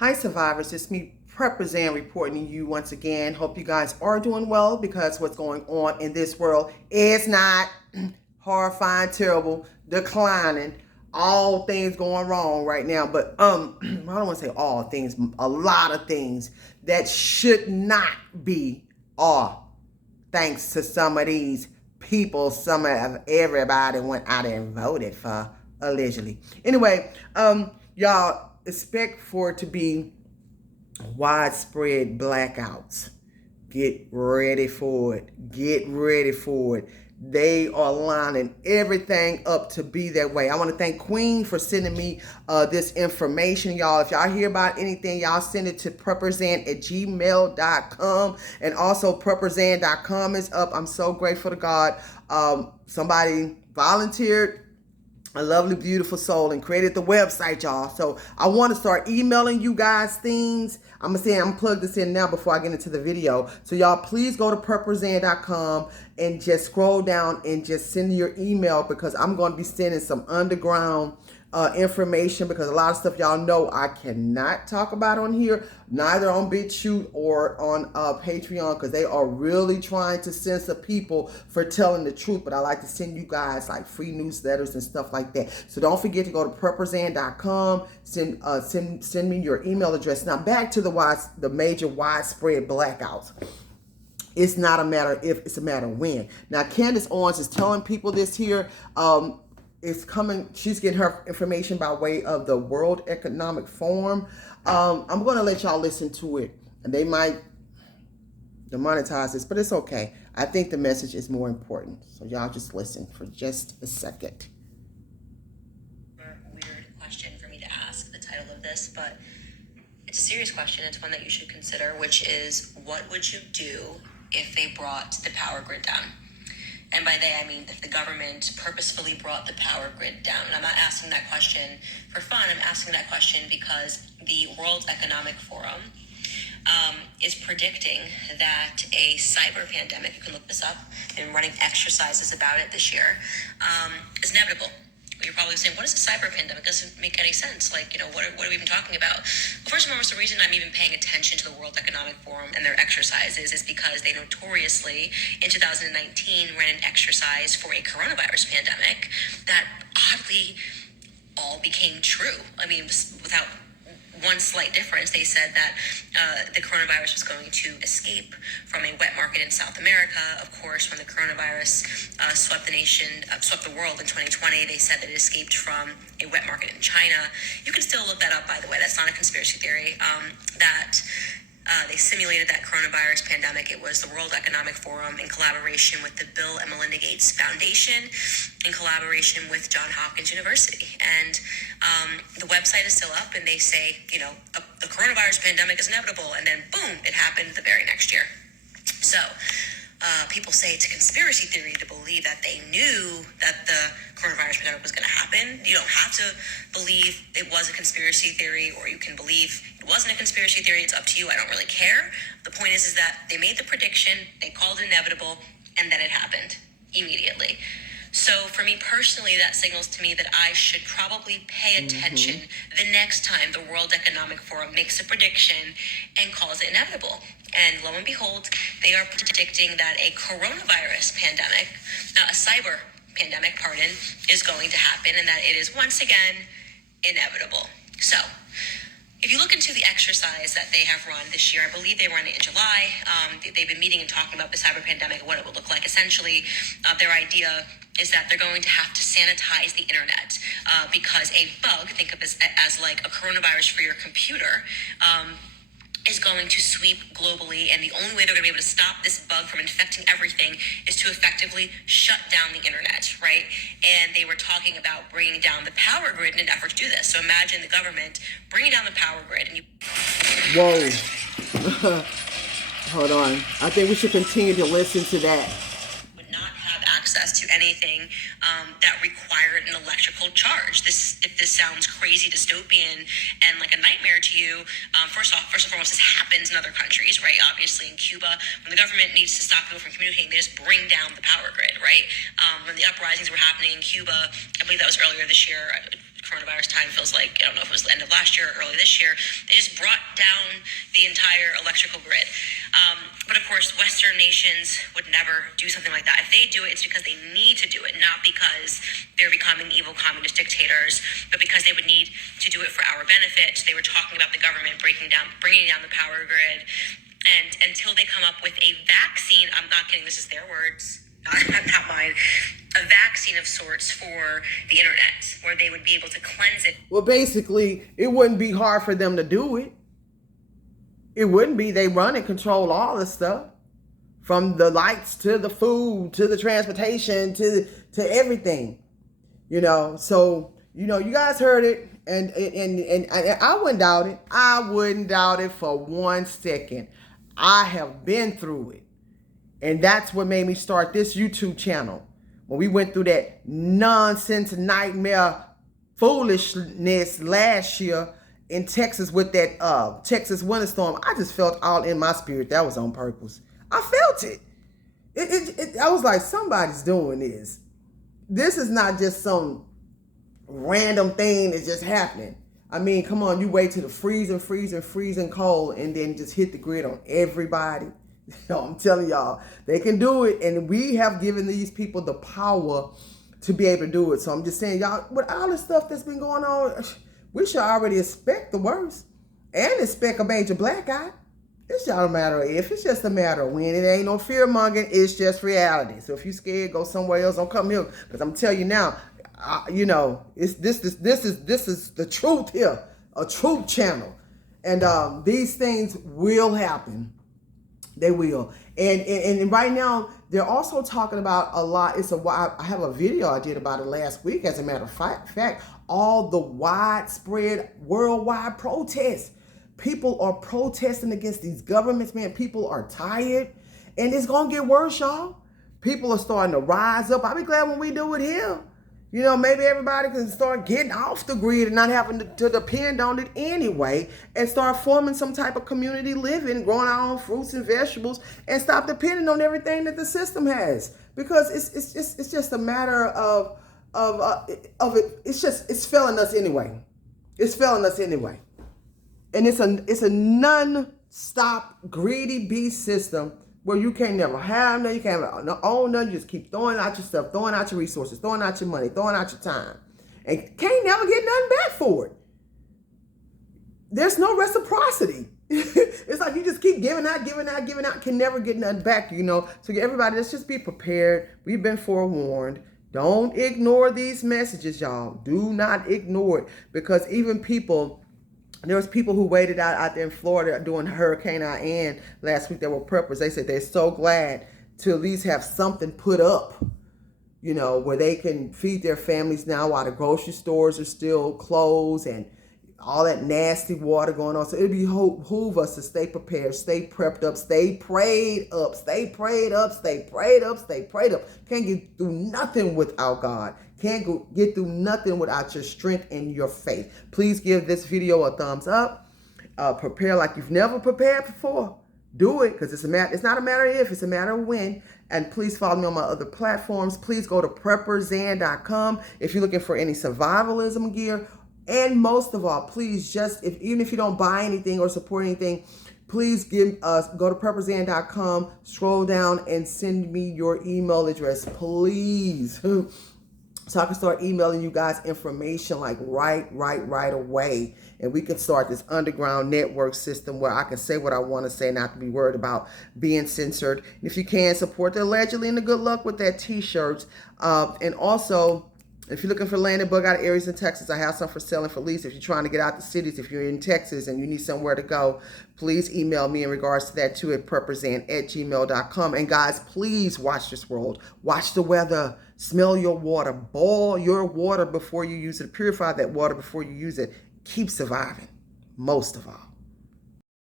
Hi survivors, it's me Represent reporting to you once again. Hope you guys are doing well, because what's going on in this world is not horrifying, terrible, declining, all things going wrong right now. But I don't want to say all things, a lot of things that should not be are, thanks to some of these people, some of everybody went out and voted for, allegedly. Anyway, y'all expect for it to be widespread blackouts. Get ready for it. Get ready for it. They are lining everything up to be that way. I want to thank Queen for sending me this information, y'all. If y'all hear about anything, y'all send it to prepperzan@gmail.com. And also prepperzan.com is up. I'm so grateful to God. Somebody volunteered, a lovely, beautiful soul, and created the website, y'all. So I want to start emailing you guys things. I'm gonna plug this in now before I get into the video. So y'all, please go to prepperzan.com and just scroll down and just send your email, because I'm going to be sending some underground information, because a lot of stuff y'all know I cannot talk about on here, neither on BitChute or on Patreon, because they are really trying to censor people for telling the truth. But I like to send you guys like free newsletters and stuff like that. So don't forget to go to prepperzan.com. Send me your email address. Now back to the major widespread blackouts. It's not a matter if, it's a matter when. Now Candace Owens is telling people this here. It's coming. She's getting her information by way of the World Economic Forum. I'm going to let y'all listen to it, and they might demonetize this, but it's okay. I think the message is more important. So y'all just listen for just a second. Weird question for me to ask, the title of this, but it's a serious question. It's one that you should consider, which is, what would you do if they brought the power grid down? And by they, I mean if the government purposefully brought the power grid down. And I'm not asking that question for fun. I'm asking that question because the World Economic Forum is predicting that a cyber pandemic, you can look this up, they've been running exercises about it this year, is inevitable. You're probably saying, what is a cyber pandemic? It doesn't make any sense. Like, what are we even talking about? Well, first and foremost, the reason I'm even paying attention to the World Economic Forum and their exercises is because they notoriously, in 2019, ran an exercise for a coronavirus pandemic that oddly all became true. I mean, without one slight difference. They said that the coronavirus was going to escape from a wet market in South America. Of course, when the coronavirus swept the world in 2020, they said that it escaped from a wet market in China. You can still look that up, by the way. That's not a conspiracy theory. They simulated that coronavirus pandemic. It was the World Economic Forum in collaboration with the Bill and Melinda Gates Foundation, in collaboration with Johns Hopkins University. And the website is still up, and they say, the coronavirus pandemic is inevitable. And then, boom, it happened the very next year. So people say it's a conspiracy theory to believe that they knew that the coronavirus pandemic was going to happen. You don't have to believe it was a conspiracy theory, or you can believe it wasn't a conspiracy theory. It's up to you. I don't really care. The point is that they made the prediction, they called it inevitable, and then it happened immediately. So for me personally, that signals to me that I should probably pay attention the next time the World Economic Forum makes a prediction and calls it inevitable. And lo and behold, they are predicting that a coronavirus pandemic, a cyber pandemic, is going to happen, and that it is once again inevitable. So if you look into the exercise that they have run this year, I believe they ran it in July. They've been meeting and talking about the cyber pandemic and what it would look like. Essentially, their idea is that they're going to have to sanitize the internet because a bug, think of it as like a coronavirus for your computer, is going to sweep globally, and the only way they're going to be able to stop this bug from infecting everything is to effectively shut down the internet, right? And they were talking about bringing down the power grid in an effort to do this. So imagine the government bringing down the power grid, and you... Whoa. Hold on. I think we should continue to listen to that. Would not have access to anything that required an electrical charge. If this sounds crazy, dystopian, and like a nightmare to you, first and foremost, this happens in other countries, right? Obviously in Cuba, when the government needs to stop people from communicating, they just bring down the power grid, right? When the uprisings were happening in Cuba, I believe that was earlier this year, coronavirus time feels like, I don't know if it was the end of last year or early this year, they just brought down the entire electrical grid. But of course, Western nations would never do something like that. If they do it, it's because they need to do it, not because they're becoming evil communist dictators, but because they would need to do it for our benefit. They were talking about the government bringing down the power grid. And until they come up with a vaccine, I'm not kidding, this is their words, not mine, a vaccine of sorts for the internet, where they would be able to cleanse it. Well, basically, it wouldn't be hard for them to do it. It wouldn't be. They run and control all the stuff, from the lights to the food to the transportation to everything, you know. So, you know, you guys heard it, and I wouldn't doubt it. I wouldn't doubt it for 1 second. I have been through it, and that's what made me start this YouTube channel. When we went through that nonsense, nightmare, foolishness last year in Texas with that Texas winter storm, I just felt all in my spirit that was on purpose. I felt it. I was like, somebody's doing this. This is not just some random thing that's just happening. I mean, come on, you wait till the freezing cold and then just hit the grid on everybody. I'm telling y'all, they can do it, and we have given these people the power to be able to do it. So I'm just saying, y'all, with all the stuff that's been going on, we should already expect the worst and expect a major blackout. It's not a matter of if, it's just a matter of when. It ain't no fear mongering, it's just reality. So if you scared, go somewhere else. Don't come here, because I'm telling you now, you know, this is the truth here, a truth channel, and these things will happen. They will, and right now they're also talking about a lot. I have a video I did about it last week. As a matter of fact, all the widespread worldwide protests. People are protesting against these governments, man. People are tired, and it's gonna get worse, y'all. People are starting to rise up. I'll be glad when we do it here. You know, maybe everybody can start getting off the grid and not having to depend on it anyway, and start forming some type of community living, growing our own fruits and vegetables, and stop depending on everything that the system has. Because it's just a matter of it. It's failing us anyway. It's failing us anyway, and it's a non-stop greedy beast system, where you can't never have none, you can't own none, you just keep throwing out your stuff, throwing out your resources, throwing out your money, throwing out your time, and can't never get nothing back for it. There's no reciprocity. It's like you just keep giving out, can never get nothing back, you know. So everybody, let's just be prepared. We've been forewarned. Don't ignore these messages, y'all. Do not ignore it, because even there was people who waited out there in Florida during Hurricane Ian last week that were preppers. They said they're so glad to at least have something put up, you know, where they can feed their families now while the grocery stores are still closed and all that nasty water going on. So it'd behoove us to stay prepared, stay prepped up, stay prayed up, stay prayed up, stay prayed up, stay prayed up. Can't get through nothing without God. Can't get through nothing without your strength and your faith. Please give this video a thumbs up. Prepare like you've never prepared before. Do it, because it's not a matter of if, it's a matter of when. And please follow me on my other platforms. Please go to prepperzan.com if you're looking for any survivalism gear. And most of all, please even if you don't buy anything or support anything, please go to prepperzan.com, scroll down, and send me your email address, please. So I can start emailing you guys information like right away. And we can start this underground network system where I can say what I want to say, not to be worried about being censored. And if you can, support the Allegedly and the Good Luck with that t-shirts. And also, if you're looking for land and bug out areas in Texas, I have some for selling for lease. If you're trying to get out the cities, if you're in Texas and you need somewhere to go, please email me in regards to that too at prepperzan@gmail.com. And guys, please watch this world. Watch the weather. Smell your water. Boil your water before you use it. Purify that water before you use it. Keep surviving, most of all.